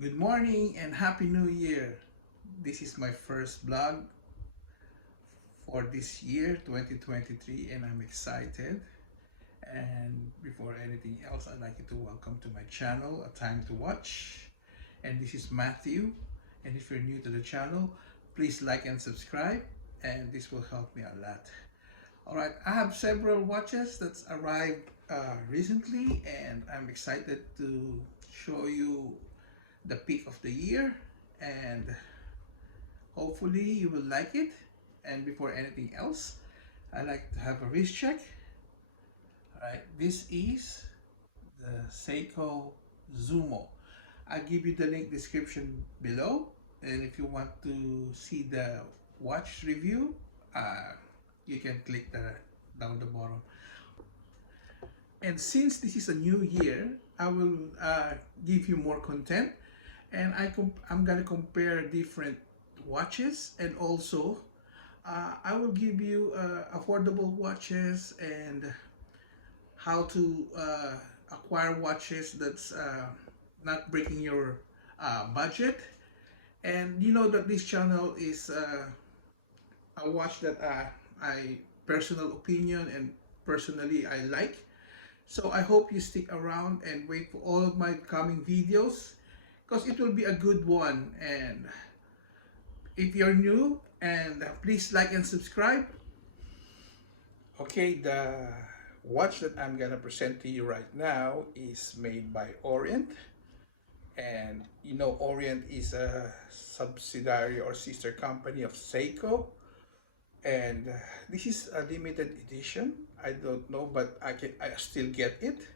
Good morning and Happy New Year. This is my first vlog for this year 2023 and I'm excited. And before anything else, I'd like you to welcome to my channel, A Time to Watch. And this is Matthew. And if you're new to the channel, please like and subscribe and this will help me a lot. Alright, I have several watches that's arrived recently and I'm excited to show you the peak of the year and hopefully you will like it. And before anything else, I like to have a wrist check. All right, this is the Seiko Sumo. I'll give you the link description below, and if you want to see the watch review, you can click down the bottom. And since this is a new year, I will give you more content, and I'm gonna compare different watches, and also I will give you affordable watches and how to acquire watches that's not breaking your budget. And you know that this channel is a watch that I personal opinion and personally I like. So I hope you stick around and wait for all of my coming videos because it will be a good one. And if you're new, and please like and subscribe. Okay, the watch that I'm gonna present to you right now is made by Orient. And you know, Orient is a subsidiary or sister company of Seiko. And this is a limited edition. I don't know, but I still get it.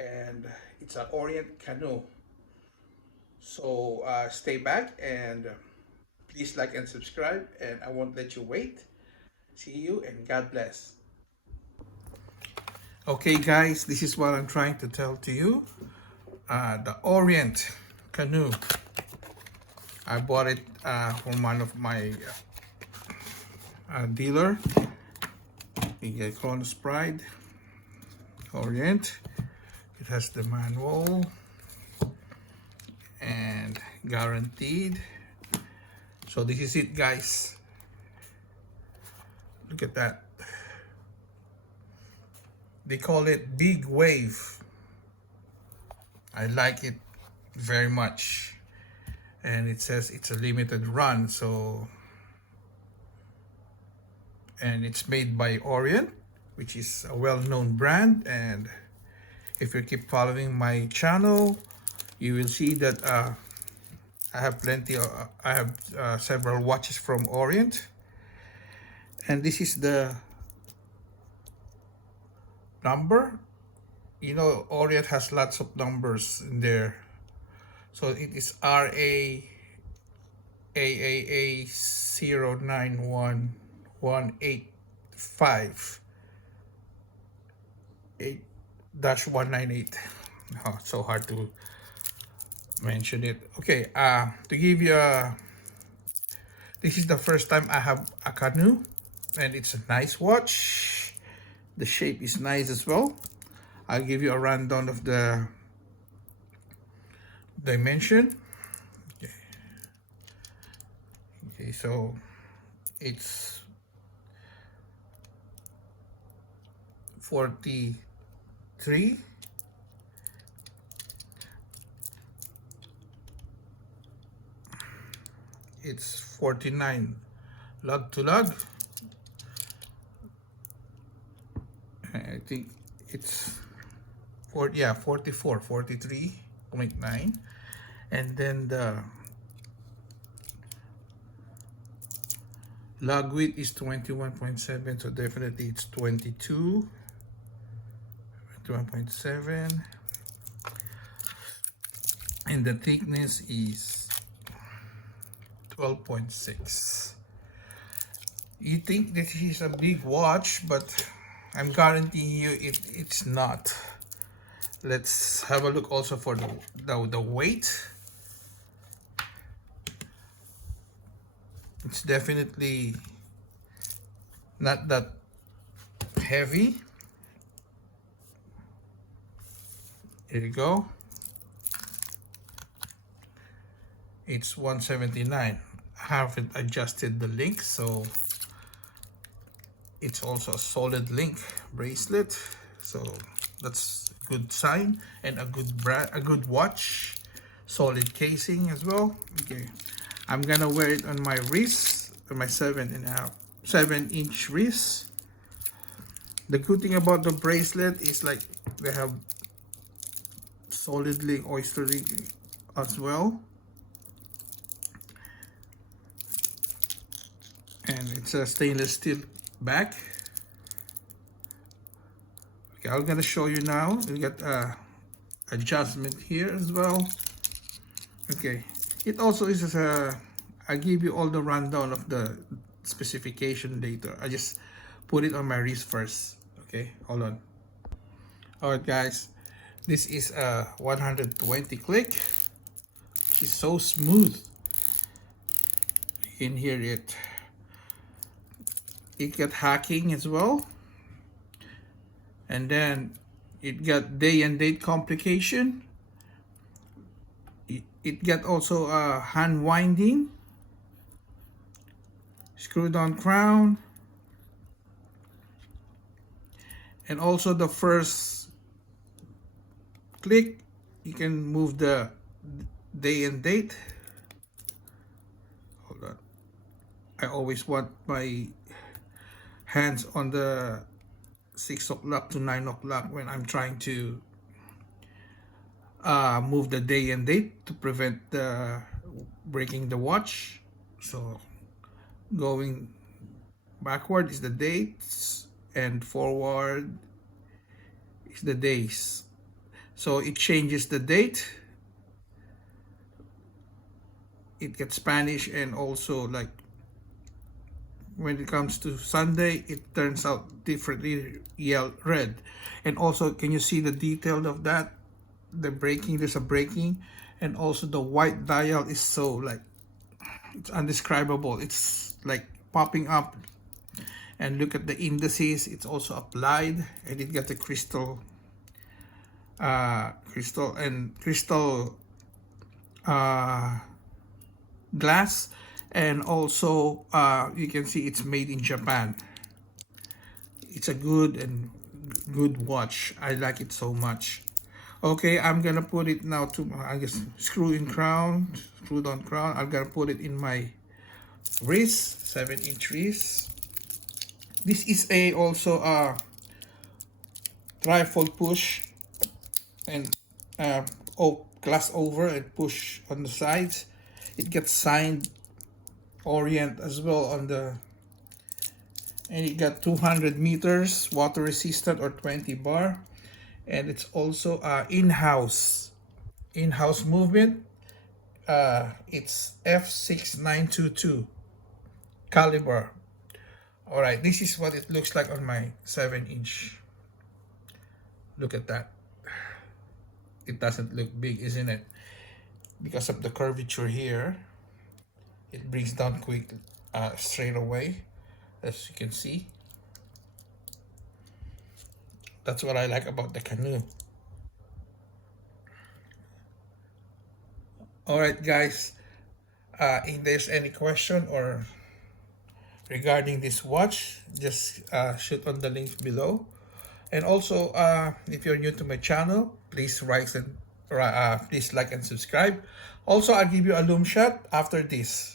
And it's an Orient Canoe. So stay back and please like and subscribe. And I won't let you wait. See you and God bless. Okay, guys, this is what I'm trying to tell to you. The Orient Canoe. I bought it from one of my dealer. The Kronos Pride Orient. It has the manual and guaranteed. So this is it, guys. Look at that. They call it Big Wave. I like it very much. And it says it's a limited run, so and it's made by Orient, which is a well-known brand. And if you keep following my channel, you will see that I have several watches from Orient, and this is the number. You know, Orient has lots of numbers in there, so it is RA 091185 8-198. Oh, it's so hard to mention it. Okay, to give you this is the first time I have a canoe, and it's a nice watch. The shape is nice as well. I'll give you a rundown of the dimension. Okay, so it's 43. It's 49 lug to lug. I think it's 43.9. And then the lug width is 21.7, so definitely it's 21.7. And the thickness is 12.6. You think this is a big watch, but I'm guaranteeing you it's not. Let's have a look also for the weight. It's definitely not that heavy. Here you go. it's 179. I haven't adjusted the link, so it's also a solid link bracelet, so that's a good sign, and a good watch, solid casing as well. Okay, I'm gonna wear it on my wrist, on my 7-inch wrist. The good thing about the bracelet is like they have solid link, oyster link as well, and it's a stainless steel back. Okay, I'm gonna show you now. You got adjustment here as well. Okay, it also is I give you all the rundown of the specification later. I just put it on my wrist first. Okay, hold on. All right, guys, this is a 120 click. It's so smooth. You can hear it. It got hacking as well, and then it got day and date complication. It got also a hand winding, screw down crown, and also the first click you can move the day and date. Hold on, I always want my hands on the 6 o'clock to 9 o'clock when I'm trying to move the day and date to prevent the breaking the watch. So going backward is the dates and forward is the days. So it changes the date, it gets Spanish, and also like when it comes to Sunday it turns out differently, red. And also, can you see the detail of that, the breaking? There's a breaking, and also the white dial is so like, it's indescribable, it's like popping up. And look at the indices, it's also applied, and it got the crystal glass. And also you can see it's made in Japan. It's a good watch. I like it so much. Okay, I'm gonna put it now to, I guess, screwed on crown. I'm gonna put it in my wrist, 7-inch wrist. This is also a trifold push, and glass over and push on the sides. It gets signed Orient as well on the, and it got 200 meters water resistant or 20 bar, and it's also in-house movement. It's F6922 caliber. All right, this is what it looks like on my 7-inch. Look at that. It doesn't look big, isn't it? Because of the curvature here, it brings down quick, straight away, as you can see. That's what I like about the Canoe. All right, guys, if there's any question or regarding this watch, just shoot on the links below. And also, if you're new to my channel, please please like and subscribe. Also, I'll give you a Lume shot after this.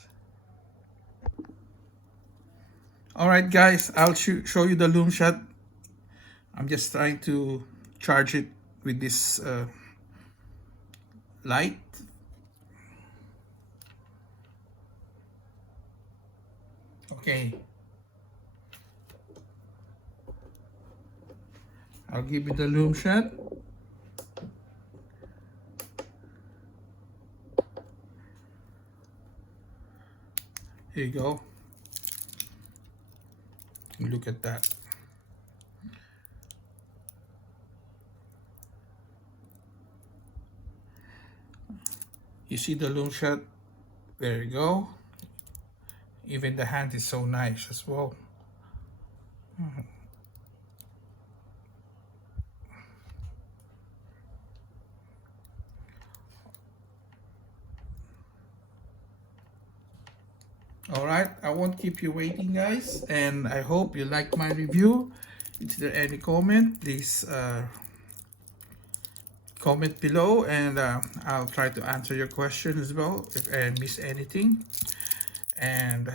All right, guys, I'll show you the Lume shot. I'm just trying to charge it with this light. Okay, I'll give you the Lume shot. Here you go. Look at that. You see the Lume shot? There you go. Even the hand is so nice as well. All right, I won't keep you waiting, guys, and I hope you like my review. Is there any comment? Please comment below, and I'll try to answer your question as well if I miss anything. And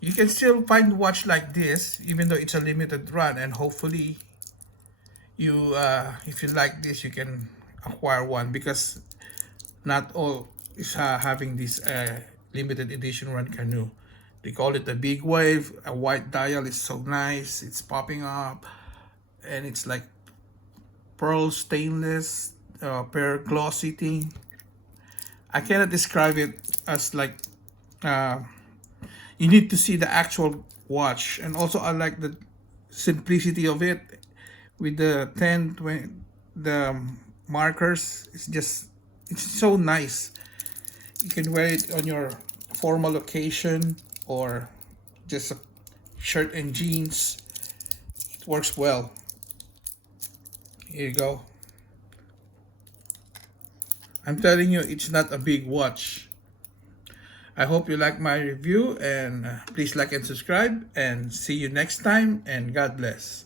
you can still find watch like this, even though it's a limited run, and hopefully you, if you like this, you can acquire one, because not all is having this limited edition run canoe. They call it a big wave. A white dial is so nice. It's popping up, and it's like pearl stainless, pearl glossy thing. I cannot describe it as like, uh, you need to see the actual watch. And also I like the simplicity of it with the 10, 20, the markers. It's so nice. You can wear it on your formal occasion or just a shirt and jeans. It works well. Here you go. I'm telling you, it's not a big watch. I hope you like my review, and please like and subscribe, and see you next time, and God bless.